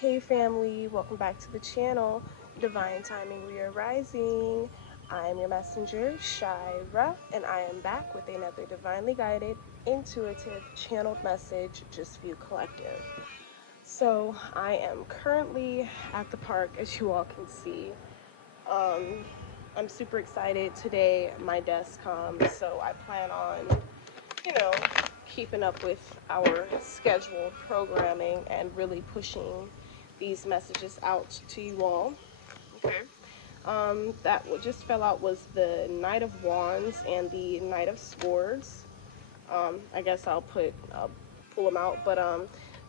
Hey family, welcome back to the channel. Divine Timing We Are Rising. I am your messenger, Shira, and I am back with another divinely guided, intuitive, channeled message just for you collective. So I am currently at the park, as you all can see. Um, I'm super excited today. My desk comes, so I plan on, you know, keeping up with our scheduled programming and really pushing these messages out to you all. Okay. That what just fell out was the Knight of Wands and the Knight of Swords. I guess I'll pull them out, but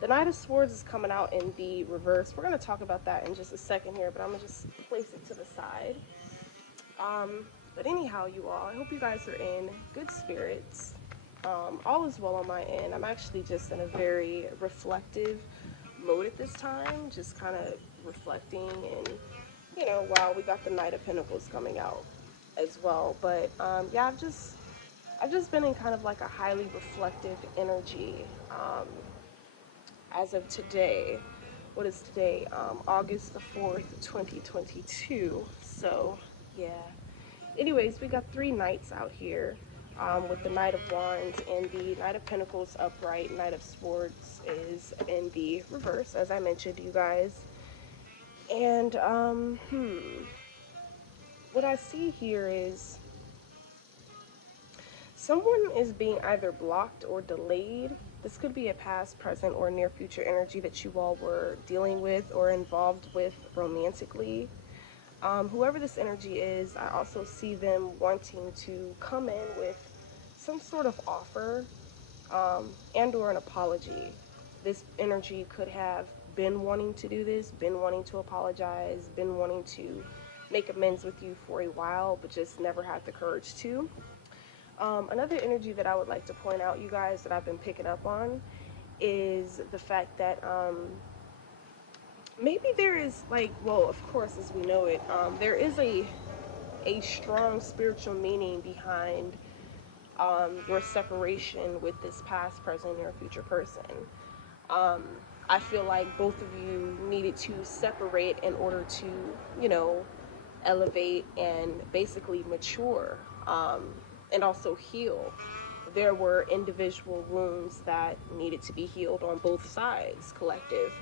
the Knight of Swords is coming out in the reverse. We're gonna talk about that in just a second here, but I'm gonna just place it to the side. But anyhow, you all, I hope you guys are in good spirits. All is well on my end. I'm actually just in a very reflective mode at this time, just kind of reflecting and, wow, we got the Knight of Pentacles coming out as well. But yeah, I've just been in kind of like a highly reflective energy as of today. What is today? August the 4th, 2022. So, yeah. Anyways, we got three knights out here with the Knight of Wands and the Knight of Pentacles upright. Knight of Swords is in the reverse, as I mentioned to you guys. And, what I see here is someone is being either blocked or delayed. This could be a past, present, or near future energy that you all were dealing with or involved with romantically. Whoever this energy is, I also see them wanting to come in with some sort of offer and or an apology. This energy could have been wanting to do this, been wanting to apologize, been wanting to make amends with you for a while, but just never had the courage to. Another energy that I would like to point out, you guys, that I've been picking up on is the fact that maybe there is like, well, of course, as we know it, there is a strong spiritual meaning behind your separation with this past, present, or future person. Um, I feel like both of you needed to separate in order to, you know, elevate and basically mature and also heal. There were individual wounds that needed to be healed on both sides, collective,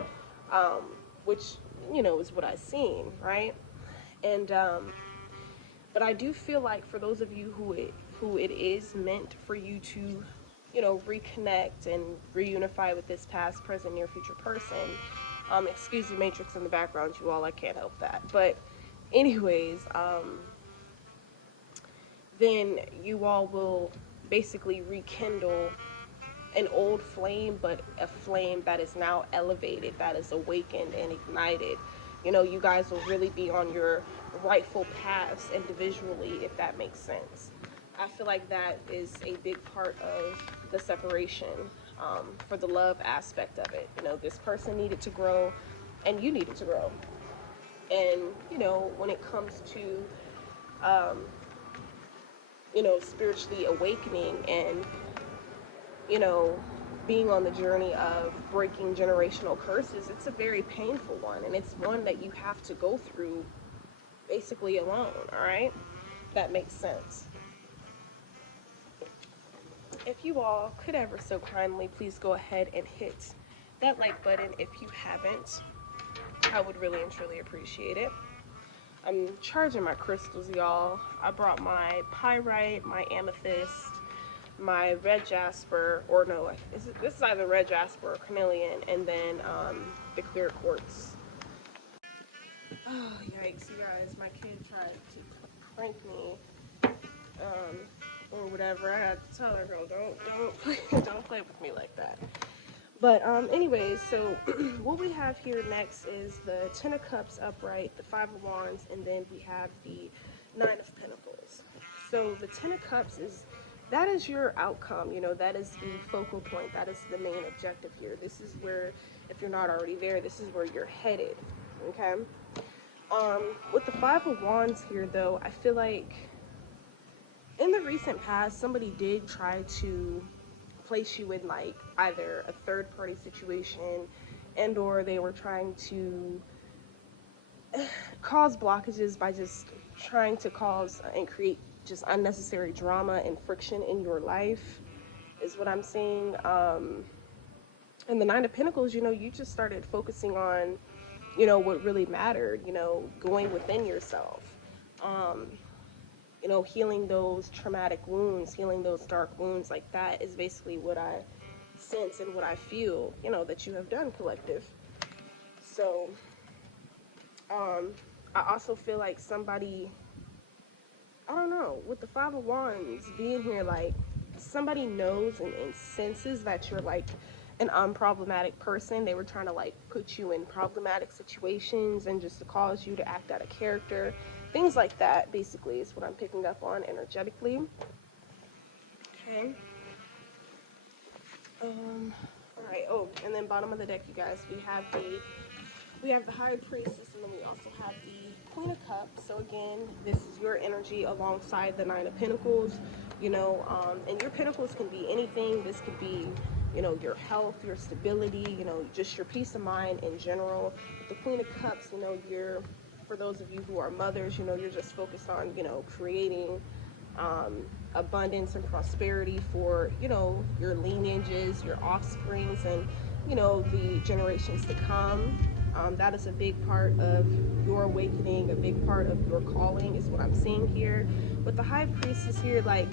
um, which, is what I've seen, right? And but I do feel like for those of you who it is meant for you to, reconnect and reunify with this past, present, near future person. Excuse the matrix in the background, you all. I can't help that. But anyways, then you all will basically rekindle an old flame, but a flame that is now elevated, that is awakened and ignited. You guys will really be on your rightful paths individually, if that makes sense. I feel like that is a big part of the separation for the love aspect of it. This person needed to grow and you needed to grow. And, when it comes to, um, spiritually awakening and you know, being on the journey of breaking generational curses, it's a very painful one. And it's one that you have to go through basically alone, all right? That makes sense. If you all could ever so kindly, please go ahead and hit that like button if you haven't. I would really and truly appreciate it. I'm charging my crystals, y'all. I brought my pyrite, my amethyst, my red jasper, or no, this is either red jasper or carnelian, and then the clear quartz. Oh, yikes, you guys, my kid tried to prank me, or whatever. I had to tell her, girl, don't play with me like that. But anyways, so what we have here next is the Ten of Cups upright, the Five of Wands, and then we have the Nine of Pentacles. So the Ten of Cups that is your outcome. That is the focal point. That is the main objective here. This is where, if you're not already there, this is where you're headed. Okay. With the Five of Wands here, though, I feel like in the recent past, somebody did try to place you in like either a third party situation, and or they were trying to cause blockages by just trying to cause and create just unnecessary drama and friction in your life, is what I'm seeing. And the Nine of Pentacles, you just started focusing on, what really mattered, going within yourself. Um, healing those traumatic wounds, healing those dark wounds, like that is basically what I sense and what I feel, that you have done, collective. So, I also feel like somebody, I don't know, with the Five of Wands being here, like somebody knows and senses that you're like an unproblematic person. They were trying to like put you in problematic situations and just to cause you to act out of character. Things like that, basically, is what I'm picking up on energetically. Okay. All right. Oh, and then bottom of the deck, you guys, we have the High Priestess, and then we also have the Queen of Cups. So again, this is your energy alongside the Nine of Pentacles. And your Pentacles can be anything. This could be, your health, your stability, just your peace of mind in general. With the Queen of Cups, you're, for those of you who are mothers, you're just focused on, creating abundance and prosperity for, your lineages, your offsprings, and, the generations to come. That is a big part of your awakening, a big part of your calling, is what I'm seeing here. With the High Priestess here, like,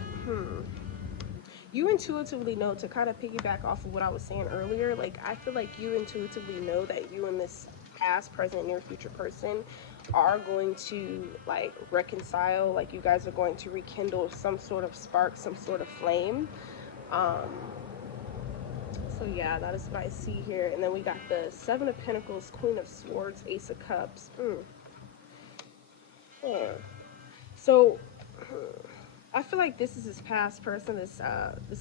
you intuitively know, to kind of piggyback off of what I was saying earlier, like, I feel like you intuitively know that you and this past, present, near future person are going to like reconcile, like you guys are going to rekindle some sort of spark, some sort of flame. um so yeah, that is what I see here. And then we got the Seven of Pentacles, Queen of Swords, Ace of Cups. So I feel like this is his past person. This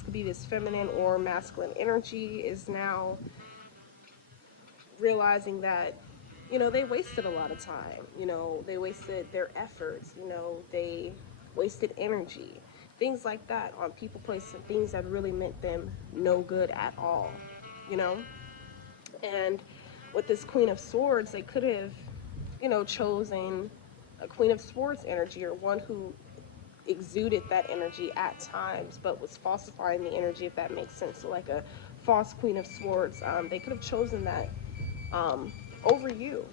could be this feminine or masculine energy is now realizing that, they wasted a lot of time. They wasted their efforts. They wasted energy, things like that, on people, places, and things that really meant them no good at all. You know, and with this Queen of Swords, they could have, chosen a Queen of Swords energy, or one who exuded that energy at times, but was falsifying the energy, if that makes sense. So, like a false Queen of Swords, they could have chosen that um, over you.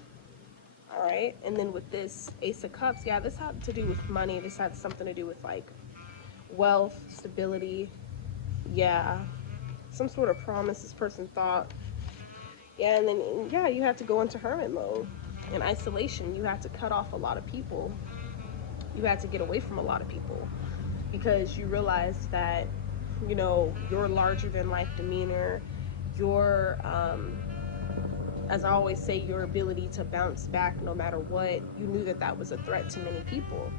All right. And then with this Ace of Cups, yeah, this had to do with money. This had something to do with like wealth, stability. Yeah. Some sort of promise this person thought. Yeah. And then, yeah, you had to go into hermit mode in isolation. You had to cut off a lot of people. You had to get away from a lot of people because you realized that, your larger than life demeanor, your, as I always say, your ability to bounce back no matter what, you knew that that was a threat to many people.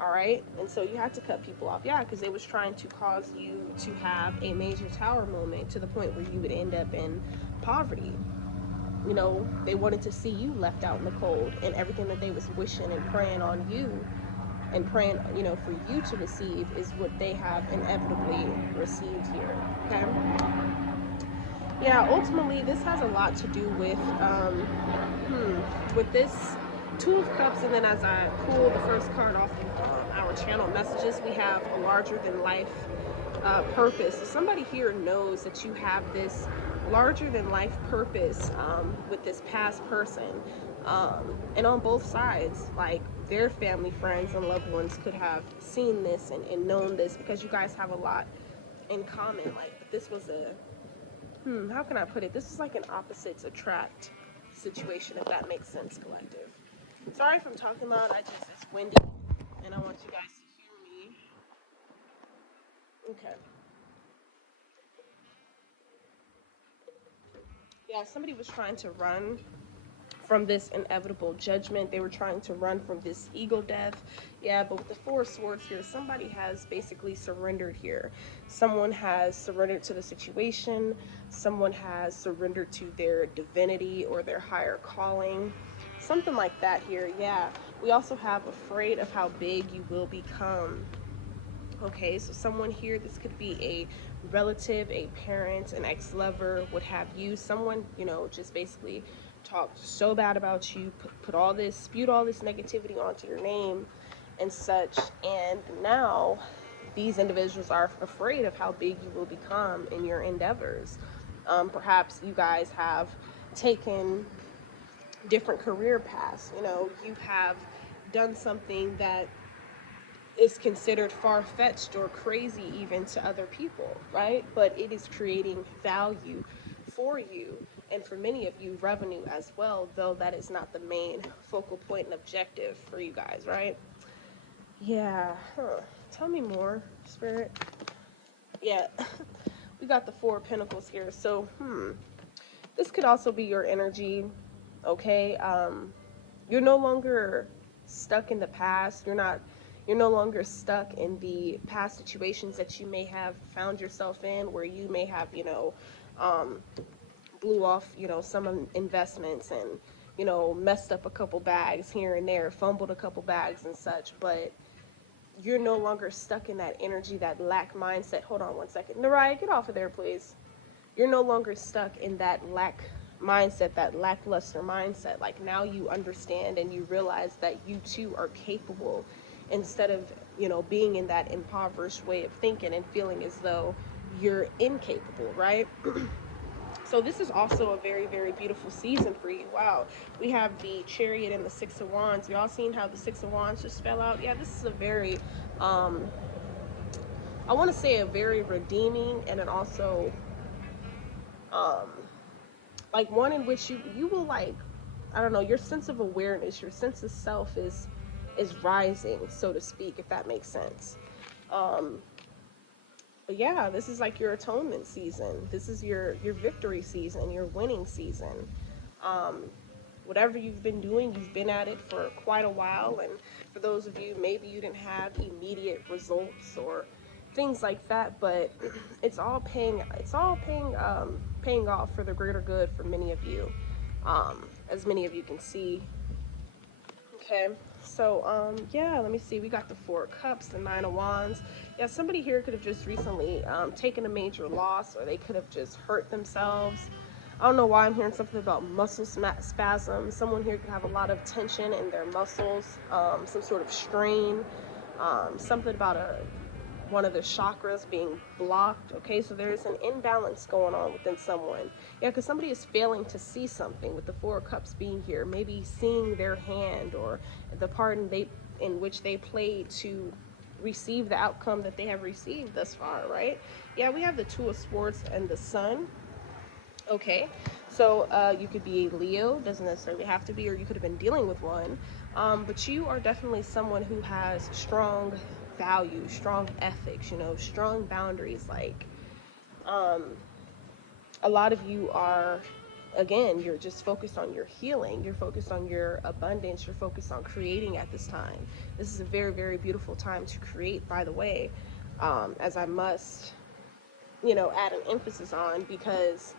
All right. And so you had to cut people off. Yeah. Because they was trying to cause you to have a major tower moment to the point where you would end up in poverty. They wanted to see you left out in the cold, and everything that they was wishing and praying on you and praying, for you to receive is what they have inevitably received here. Okay. Yeah, ultimately, this has a lot to do with this Two of Cups, and then as I pull the first card off of our channel messages, we have a larger than life purpose. So somebody here knows that you have this larger than life purpose with this past person. And on both sides, like their family, friends, and loved ones could have seen this and known this, because you guys have a lot in common. Like, this was a how can I put it? This is like an opposites attract situation, if that makes sense, collective. Sorry if I'm talking loud. It's windy, and I want you guys to hear me. Okay. Yeah, somebody was trying to run from this inevitable judgment. They were trying to run from this ego death. Yeah, but with the Four of Swords here, somebody has basically surrendered here. Someone has surrendered to the situation. Someone has surrendered to their divinity or their higher calling. Something like that here. Yeah. We also have afraid of how big you will become. Okay, so someone here, this could be a relative, a parent, an ex-lover, what have you, someone, just basically talked so bad about you, put all this, spewed all this negativity onto your name and such. And now these individuals are afraid of how big you will become in your endeavors. Perhaps you guys have taken different career paths. You have done something that is considered far-fetched or crazy even to other people, right? But it is creating value for you, and for many of you, revenue as well, though that is not the main focal point and objective for you guys, right? Yeah, tell me more, Spirit. Yeah, we got the Four of Pentacles here. So, this could also be your energy, okay? You're no longer stuck in the past. You're no longer stuck in the past situations that you may have found yourself in, where you may have, um, blew off, some investments and, messed up a couple bags here and there, fumbled a couple bags and such. But you're no longer stuck in that energy, that lack mindset. Hold on one second. Naraya, get off of there, please. You're no longer stuck in that lack mindset, that lackluster mindset. Like, now you understand and you realize that you too are capable, instead of, being in that impoverished way of thinking and feeling as though you're incapable, right? So this is also a very, very beautiful season for you. Wow. We have the Chariot and the Six of Wands. Y'all seen how the Six of Wands just fell out? Yeah, this is a very, I want to say a very redeeming, and then also, um, like one in which you will, like, I don't know, your sense of awareness, your sense of self is rising, so to speak, if that makes sense. Um, but yeah, this is like your atonement season. This is your victory season, your winning season. Um, Whatever you've been doing, you've been at it for quite a while, and for those of you, maybe you didn't have immediate results or things like that, but it's all paying off for the greater good for many of you, as many of you can see. Okay, so yeah, let me see. We got the Four of Cups, the Nine of Wands. Yeah, somebody here could have just recently taken a major loss, or they could have just hurt themselves. I don't know why I'm hearing something about muscle spasm. Someone here could have a lot of tension in their muscles, some sort of strain, something about one of the chakras being blocked. Okay, so there's an imbalance going on within someone. Yeah, because somebody is failing to see something with the Four of Cups being here. Maybe seeing their hand, or the part in which they played to receive the outcome that they have received thus far, right? Yeah, we have the Two of Swords and the Sun. Okay, so you could be a Leo, doesn't necessarily have to be, or you could have been dealing with one. But you are definitely someone who has strong values, strong ethics, strong boundaries. Like, um, a lot of you are, again, you're just focused on your healing, you're focused on your abundance, you're focused on creating at this time. This is a very, very beautiful time to create, by the way, as I must, add an emphasis on, because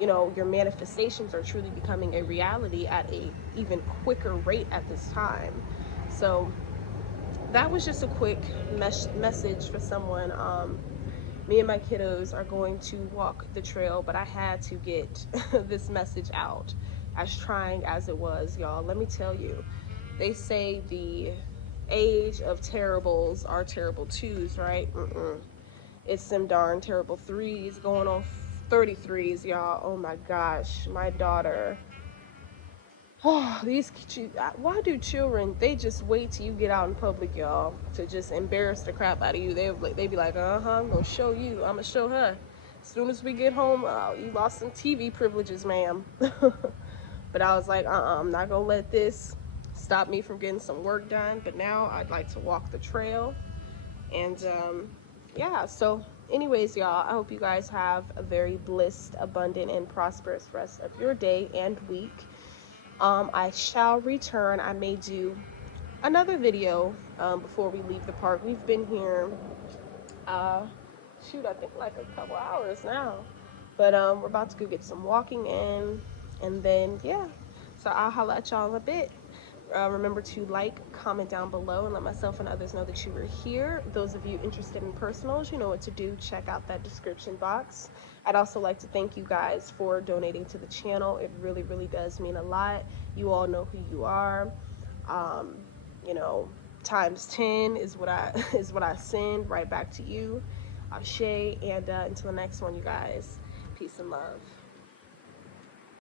your manifestations are truly becoming a reality at a even quicker rate at this time. So that was just a quick message for someone. Me and my kiddos are going to walk the trail, but I had to get this message out, as trying as it was, y'all. Let me tell you, they say the age of terribles are terrible twos, right? It's some darn terrible threes going on 33s, y'all. Oh my gosh, my daughter. Oh, why do children, they just wait till you get out in public, y'all, to just embarrass the crap out of you. They be like, I'm gonna show you, I'm gonna show her. As soon as we get home, you lost some TV privileges, ma'am. But I was like, I'm not gonna let this stop me from getting some work done. But now I'd like to walk the trail. And yeah, so anyways, y'all, I hope you guys have a very blessed, abundant, and prosperous rest of your day and week. I shall return. I may do another video before we leave the park. We've been here, shoot, I think like a couple hours now. But we're about to go get some walking in, and then yeah. So I'll holla at y'all in a bit. Remember to like, comment down below, and let myself and others know that you were here. Those of you interested in personals, you know what to do. Check out that description box. I'd also like to thank you guys for donating to the channel. It really, really does mean a lot. You all know who you are. Um, you know, times 10 is what I is what I send right back to you. Ashe, and until the next one, you guys. Peace and love.